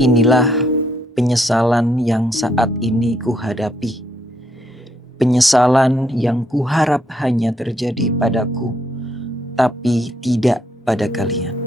Inilah penyesalan yang saat ini kuhadapi. Penyesalan yang kuharap hanya terjadi padaku, tapi tidak pada kalian.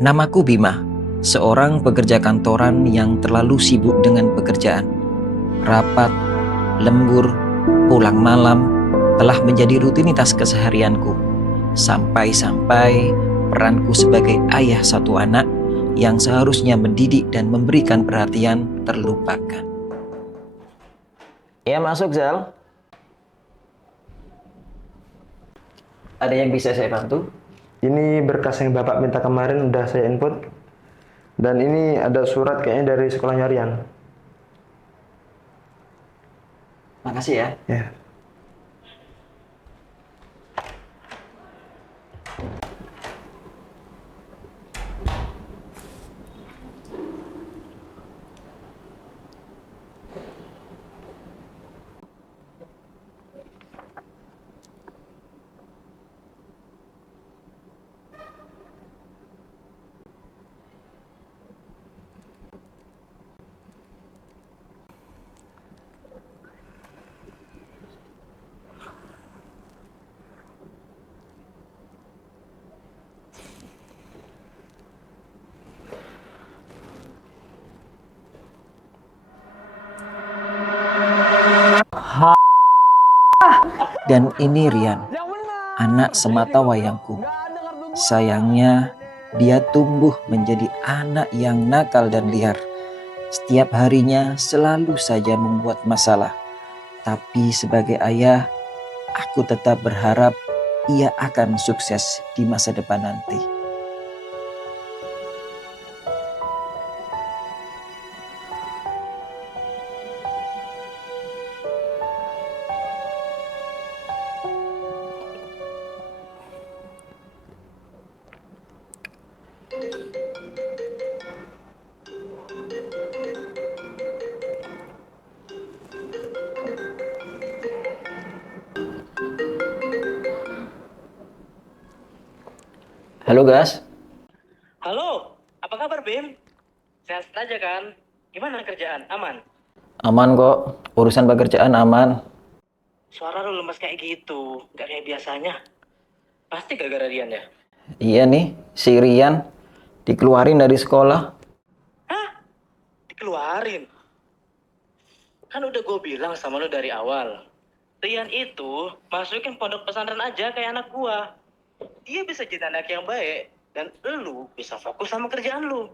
Namaku Bima, seorang pekerja kantoran yang terlalu sibuk dengan pekerjaan. Rapat, lembur, pulang malam telah menjadi rutinitas keseharianku. Sampai-sampai peranku sebagai ayah satu anak yang seharusnya mendidik dan memberikan perhatian terlupakan. Ya, masuk Zal. Ada yang bisa saya bantu? Ini berkas yang Bapak minta kemarin udah saya input. Dan ini ada surat kayaknya dari sekolahnya Rian. Makasih ya. Ya. Dan ini Rian, anak semata wayangku. Sayangnya, dia tumbuh menjadi anak yang nakal dan liar. Setiap harinya selalu saja membuat masalah. Tapi sebagai ayah, aku tetap berharap ia akan sukses di masa depan nanti. Halo Gas. Halo, apa kabar Bim? Sehat aja kan? Gimana kerjaan? Aman? Aman kok, urusan pekerjaan aman. Suara lu lemas kayak gitu, nggak kayak biasanya. Pasti gara-gara Rian ya? Iya nih, si Rian dikeluarin dari sekolah. Hah? Dikeluarin? Kan udah gue bilang sama lu dari awal. Rian itu masukin pondok pesantren aja kayak anak gua. Dia bisa jadi anak yang baik, dan lu bisa fokus sama kerjaan lu.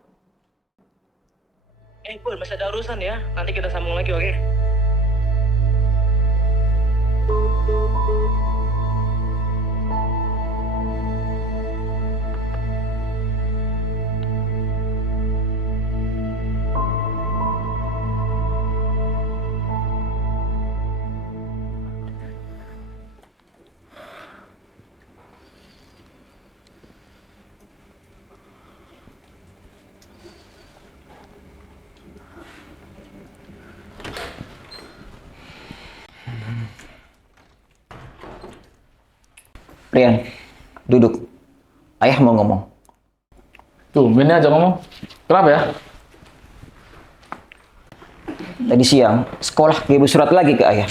Gue masih ada urusan ya, nanti kita sambung lagi, oke? Rian, duduk. Ayah mau ngomong. Tumben aja ngomong. Kenapa ya? Tadi siang, sekolah kirim surat lagi ke ayah.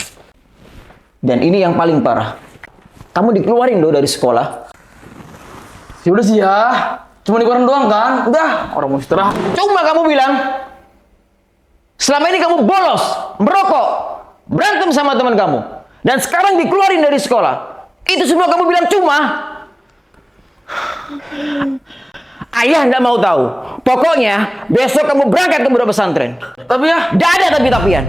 Dan ini yang paling parah. Kamu dikeluarin loh dari sekolah. Ya udah sih ya. Cuma dikeluarin doang kan? Udah, orang mau istirahat. Cuma kamu bilang, selama ini kamu bolos, merokok, berantem sama teman kamu. Dan sekarang dikeluarin dari sekolah. Itu semua kamu bilang cuma. Ayah nggak mau tahu. Pokoknya besok kamu berangkat ke pondok pesantren. Tapi ya, Nggak ada tapi-tapian.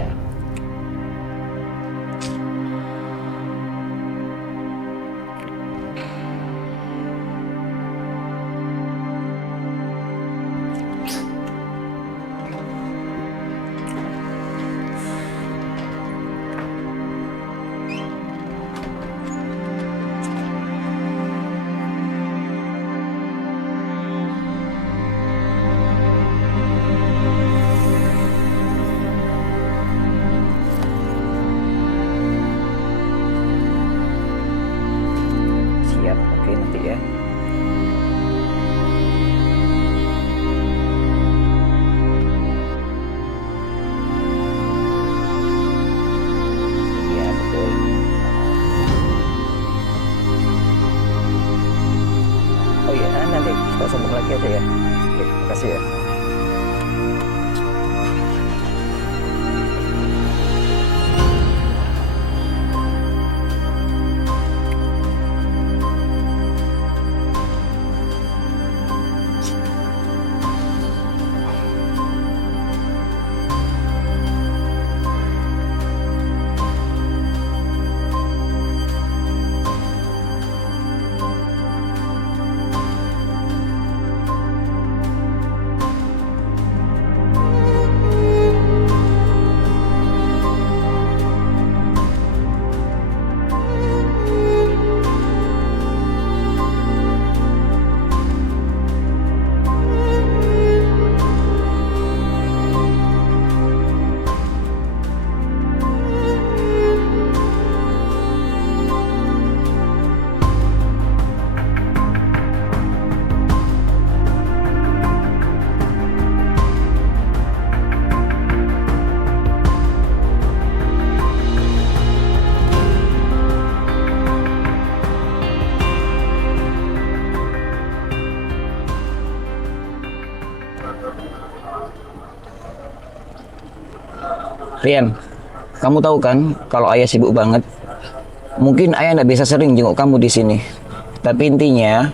Rian, kamu tahu kan kalau ayah sibuk banget. Mungkin ayah nggak bisa sering jenguk kamu di sini. Tapi intinya,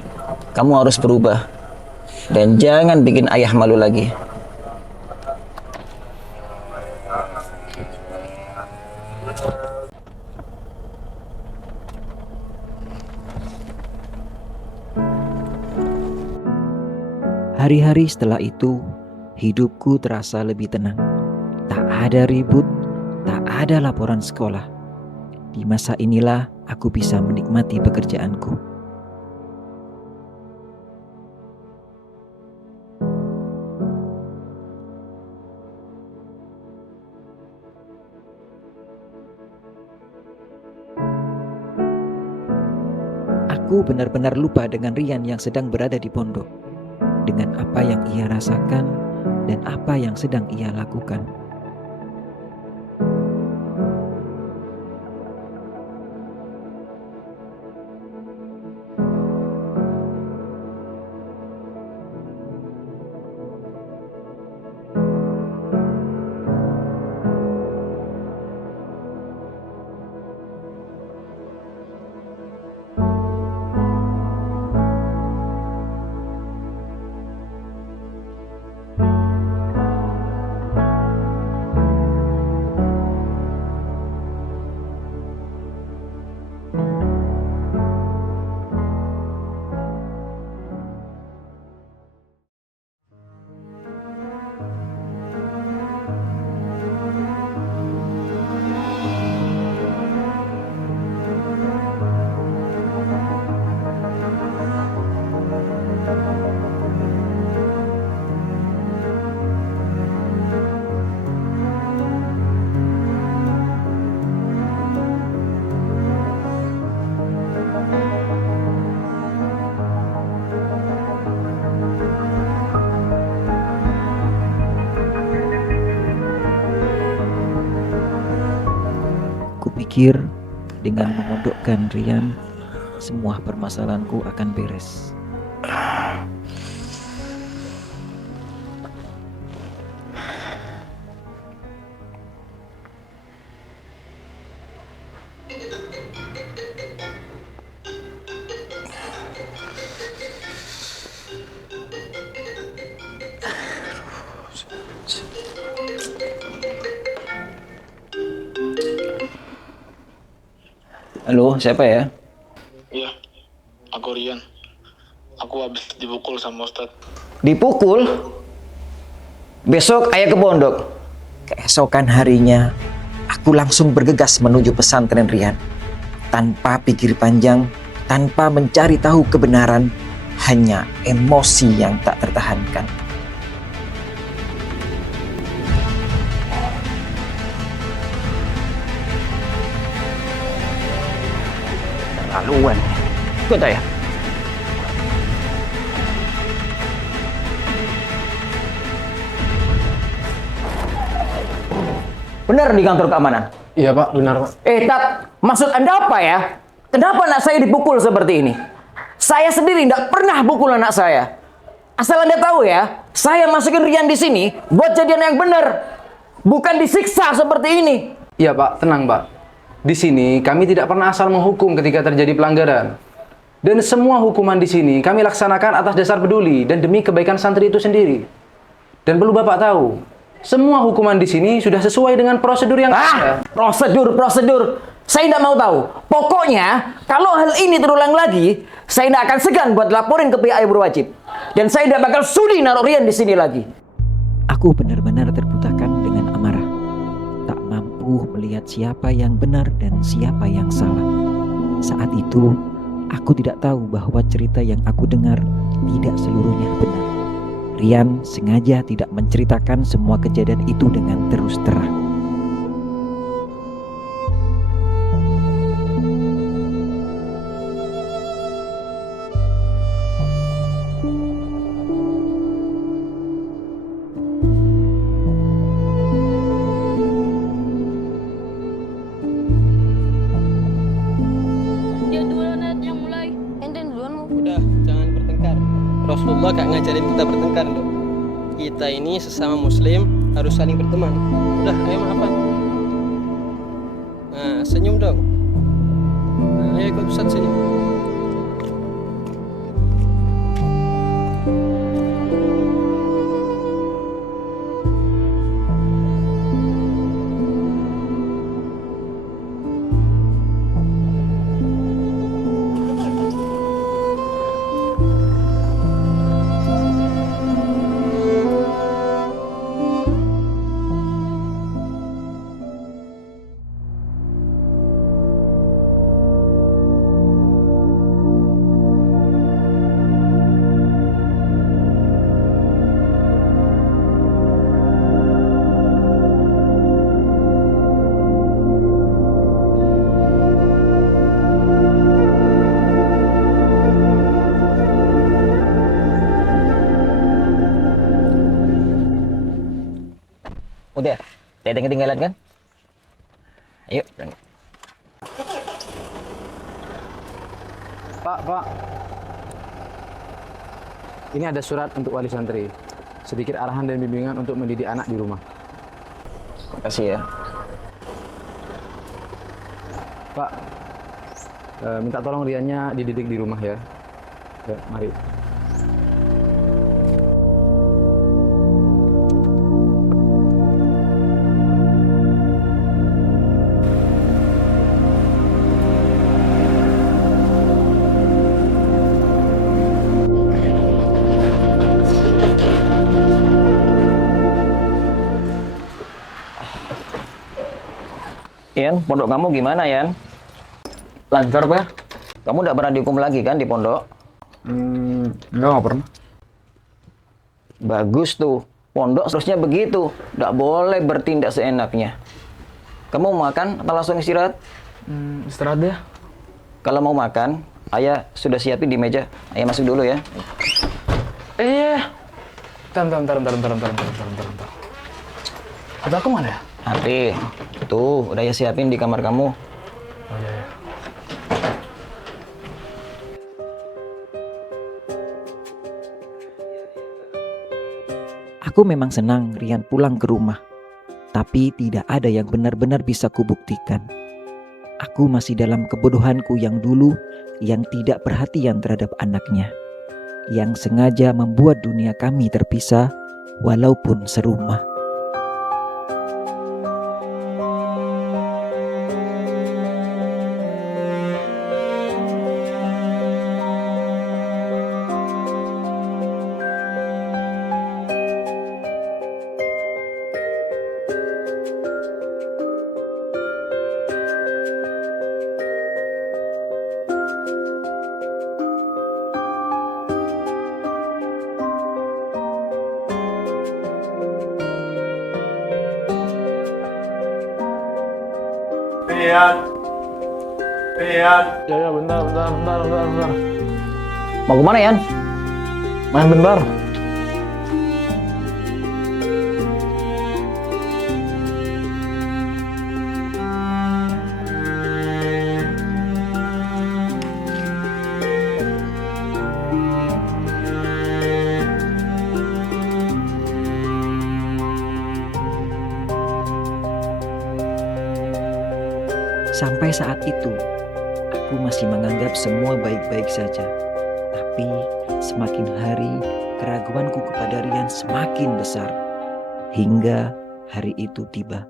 kamu harus berubah. Dan jangan bikin ayah malu lagi. Hari-hari setelah itu, hidupku terasa lebih tenang. Tak ada ribut, tak ada laporan sekolah. Di masa inilah aku bisa menikmati pekerjaanku. Aku benar-benar lupa dengan Rian yang sedang berada di pondok, dengan apa yang ia rasakan dan apa yang sedang ia lakukan. Kupikir dengan memondokkan Rian, semua permasalahanku akan beres. Halo, siapa ya? Iya, aku Rian. Aku habis dipukul sama Ustadz. Dipukul? Besok ayah ke pondok. Keesokan harinya, aku langsung bergegas menuju pesantren Rian. Tanpa pikir panjang, tanpa mencari tahu kebenaran, hanya emosi yang tak tertahankan. Terlaluan. Ikut ayah. Benar di kantor keamanan? Iya Pak, benar Pak. Tat, maksud Anda apa ya? Kenapa anak saya dipukul seperti ini? Saya sendiri tidak pernah pukul anak saya. Asal Anda tahu ya, saya masukin Rian di sini buat jadian yang benar, bukan disiksa seperti ini. Iya Pak, tenang Pak. Di sini kami tidak pernah asal menghukum ketika terjadi pelanggaran. Dan semua hukuman di sini kami laksanakan atas dasar peduli dan demi kebaikan santri itu sendiri. Dan perlu Bapak tahu, semua hukuman di sini sudah sesuai dengan prosedur yang ada. Prosedur. Saya tidak mau tahu. Pokoknya, kalau hal ini terulang lagi, saya tidak akan segan buat laporin ke pihak yang berwajib. Dan saya tidak bakal sudi naruh Rian di sini lagi. Aku benar-benar terbutakan dengan amarah. Tak mampu melihat siapa yang benar dan siapa yang salah. Saat itu, aku tidak tahu bahwa cerita yang aku dengar tidak seluruhnya benar. Rian sengaja tidak menceritakan semua kejadian itu dengan terus terang. Dia duluan yang mulai. Enten duluan mau. Udah, jangan bertengkar. Rasulullah gak ngajarin kita bertengkar loh. Kita ini sesama muslim harus saling berteman. Udah, ayo maafan. Nah, senyum dong. Nah, ayo ikut Ustadz sini. Udah, tidak ada yang ketinggalan kan? Ayo. Pak. Ini ada surat untuk wali santri. Sedikit arahan dan bimbingan untuk mendidik anak di rumah. Makasih ya. Pak, minta tolong Riannya dididik di rumah ya. Ya, mari. Yan, pondok kamu gimana, Yan? Lancar, Pak? Kamu udah pernah dihukum lagi kan di pondok? Nggak pernah. Bagus tuh. Pondok seharusnya begitu. Nggak boleh bertindak seenaknya. Kamu mau makan atau langsung istirahat? Istirahat deh. Kalau mau makan, ayah sudah siapin di meja. Ayah masuk dulu ya. Iya. Bentar. Ada aku mana ya? Nanti. Tuh, udah ayah siapin di kamar kamu. Oh iya. Aku memang senang Rian pulang ke rumah. Tapi tidak ada yang benar-benar bisa kubuktikan. Aku masih dalam kebodohanku yang dulu, yang tidak perhatian terhadap anaknya, yang sengaja membuat dunia kami terpisah walaupun serumah. Ya, bentar. Mau kemana, Yan? Main bentar. Sampai saat itu, aku masih menganggap semua baik-baik saja. Tapi semakin hari, keraguanku kepada Rian semakin besar. Hingga hari itu tiba.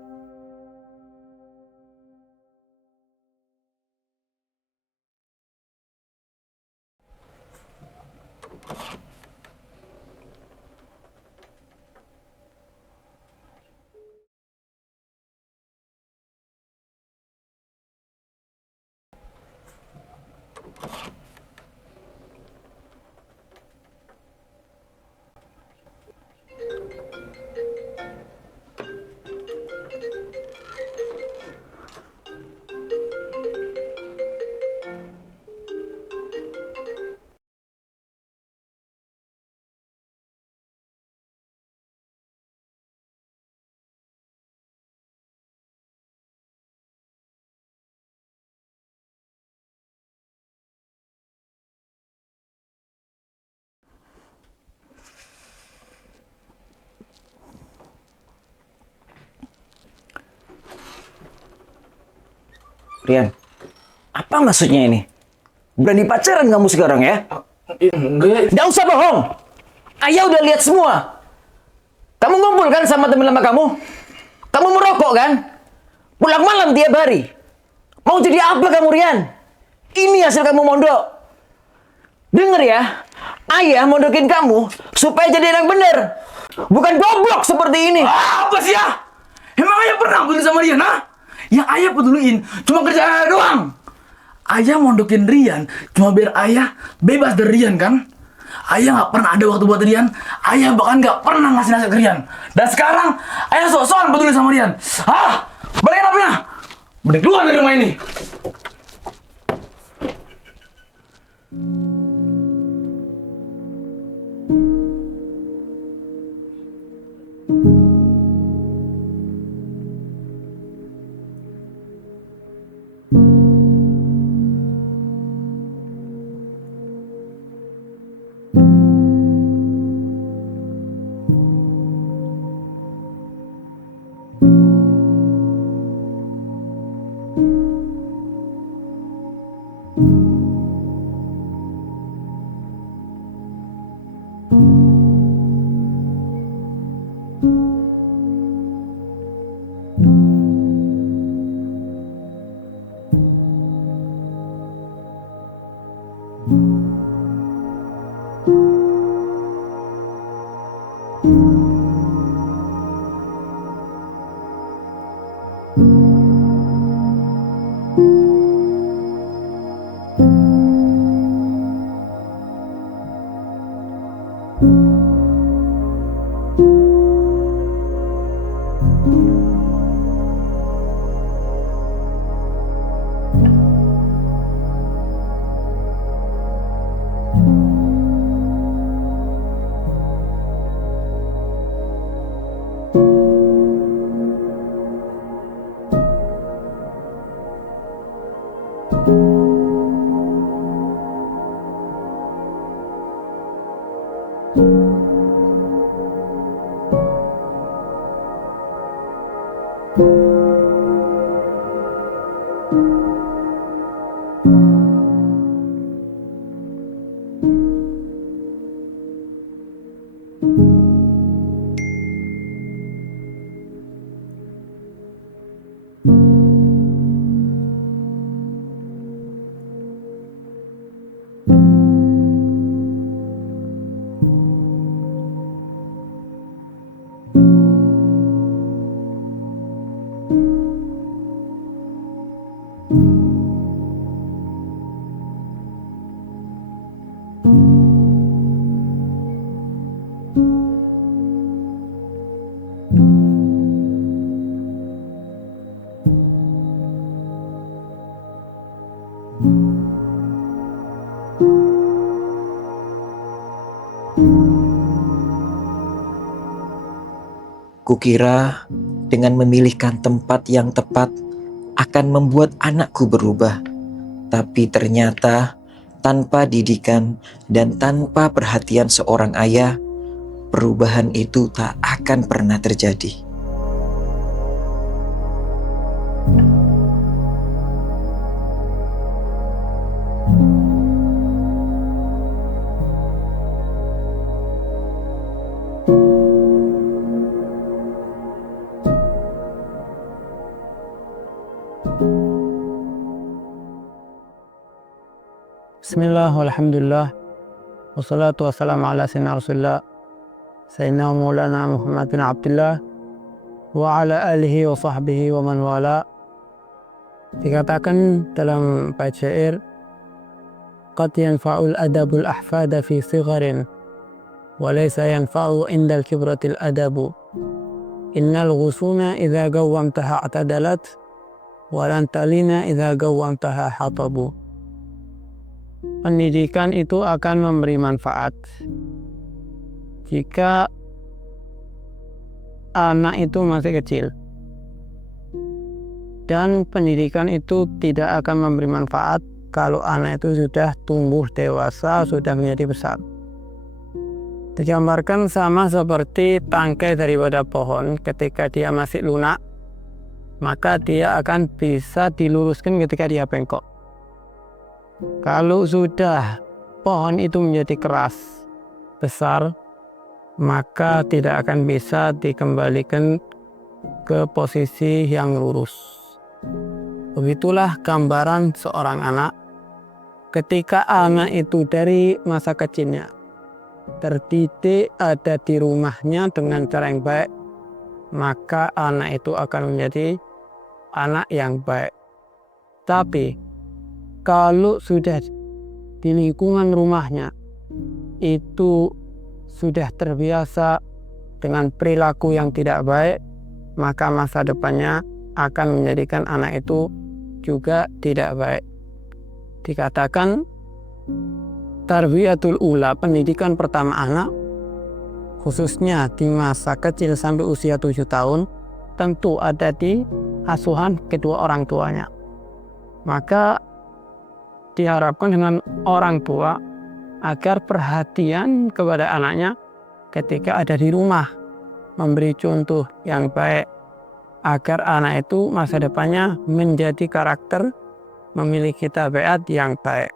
Rian, apa maksudnya ini? Berani pacaran kamu sekarang ya? Enggak. Nggak usah bohong. Ayah udah lihat semua. Kamu ngumpul kan sama teman lama kamu? Kamu merokok kan? Pulang malam tiap hari. Mau jadi apa kamu, Rian? Ini hasil kamu mondok. Dengar ya, ayah mondokin kamu supaya jadi anak bener. Bukan goblok seperti ini. Apa sih ya? Emang ayah pernah peduli sama Rian, ha? Yang ayah peduliin cuma kerja ayah doang. Ayah mondokin Rian cuma biar ayah bebas dari Rian kan? Ayah nggak pernah ada waktu buat Rian. Ayah bahkan nggak pernah ngasih nasihat ke Rian. Dan sekarang ayah sok-sokan peduli sama Rian. Hah? Balikin HP-nya. Mending keluar dari rumah ini. Kukira dengan memilihkan tempat yang tepat akan membuat anakku berubah. Tapi ternyata tanpa didikan dan tanpa perhatian seorang ayah, perubahan itu tak akan pernah terjadi. Bismillah, walhamdulillah, wassalatu wassalamu ala sayyidina Rasulullah, Sayyidina Maulana Muhammad bin Abdullah, wa ala alihi wa sahbihi wa man wala. Dikatakan dalam bait syair, qad yanfa'ul adabul ahfada fi sigharin, wa laysa yanfa'u indal kibratil adabu. Innal ghusuna idha gawwamtaha atadalat, wa lan talina idha gawwamtaha hatabu. Pendidikan itu akan memberi manfaat jika anak itu masih kecil, dan pendidikan itu tidak akan memberi manfaat kalau anak itu sudah tumbuh dewasa, sudah menjadi besar. Digambarkan sama seperti tangkai daripada pohon ketika dia masih lunak, maka dia akan bisa diluruskan ketika dia bengkok. Kalau sudah pohon itu menjadi keras, besar, maka tidak akan bisa dikembalikan ke posisi yang lurus. Begitulah gambaran seorang anak. Ketika anak itu dari masa kecilnya terdidik ada di rumahnya dengan cara yang baik, maka anak itu akan menjadi anak yang baik. Tapi kalau sudah di lingkungan rumahnya itu sudah terbiasa dengan perilaku yang tidak baik, maka masa depannya akan menjadikan anak itu juga tidak baik. Dikatakan tarbiyatul ula, pendidikan pertama anak, khususnya di masa kecil sampai usia 7 tahun, tentu ada di asuhan kedua orang tuanya. Maka diharapkan dengan orang tua agar perhatian kepada anaknya ketika ada di rumah, memberi contoh yang baik agar anak itu masa depannya menjadi karakter, memiliki tabiat yang baik.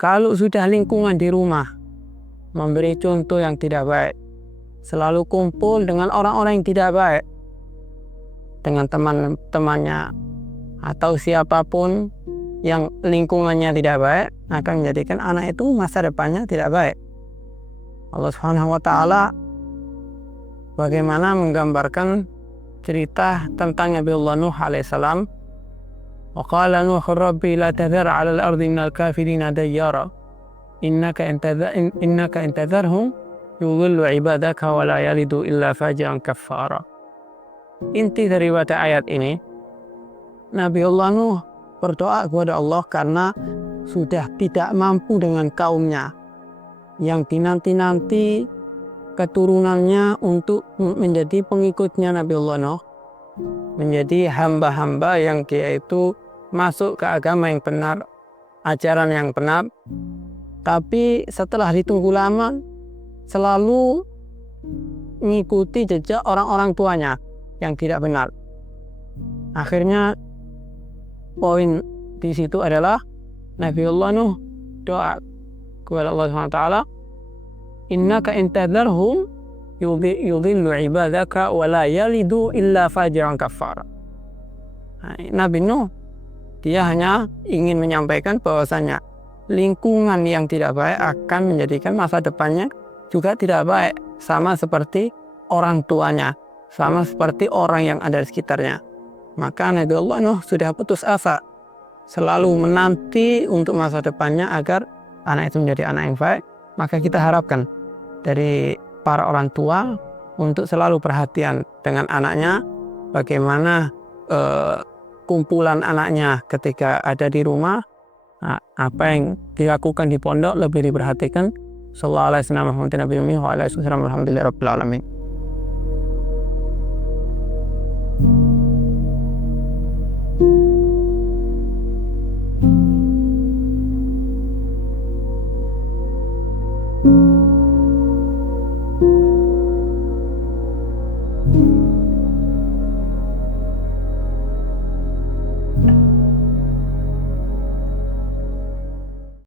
Kalau sudah lingkungan di rumah memberi contoh yang tidak baik, selalu kumpul dengan orang-orang yang tidak baik, dengan teman-temannya atau siapapun yang lingkungannya tidak baik, akan menjadikan anak itu masa depannya tidak baik. Allah Subhanahu wa taala bagaimana menggambarkan cerita tentang Nabiullah Nuh alaihissalam. Wa qala Nuh rabbi la tadhar 'ala al-ardi minal kafirina dayyara innaka in tadharhum yudhillu 'ibadaka wa la yalidu illa fajiran kaffara. Inti dari ayat ini, Nabiullah Nuh berdoa kepada Allah karena sudah tidak mampu dengan kaumnya yang dinanti-nanti keturunannya untuk menjadi pengikutnya Nabiullah Nuh, menjadi hamba-hamba yang dia itu masuk ke agama yang benar, ajaran yang benar. Tapi setelah ditunggu lama selalu mengikuti jejak orang-orang tuanya yang tidak benar. Akhirnya poin di situ adalah Nabiullah Nuh doa kepada Allah SWT, innaka in tadharhum yudhillu ibadaka wa la yalidu illa fajiran kafara. Nabi Nuh dia hanya ingin menyampaikan bahwasanya lingkungan yang tidak baik akan menjadikan masa depannya juga tidak baik, sama seperti orang tuanya, sama seperti orang yang ada di sekitarnya. Maka Nabiullah Nuh sudah putus asa, selalu menanti untuk masa depannya agar anak itu menjadi anak yang baik. Maka kita harapkan dari para orang tua untuk selalu perhatian dengan anaknya, bagaimana kumpulan anaknya ketika ada di rumah, apa yang dilakukan di pondok lebih diperhatikan. Sallallahu alaihi wasallam.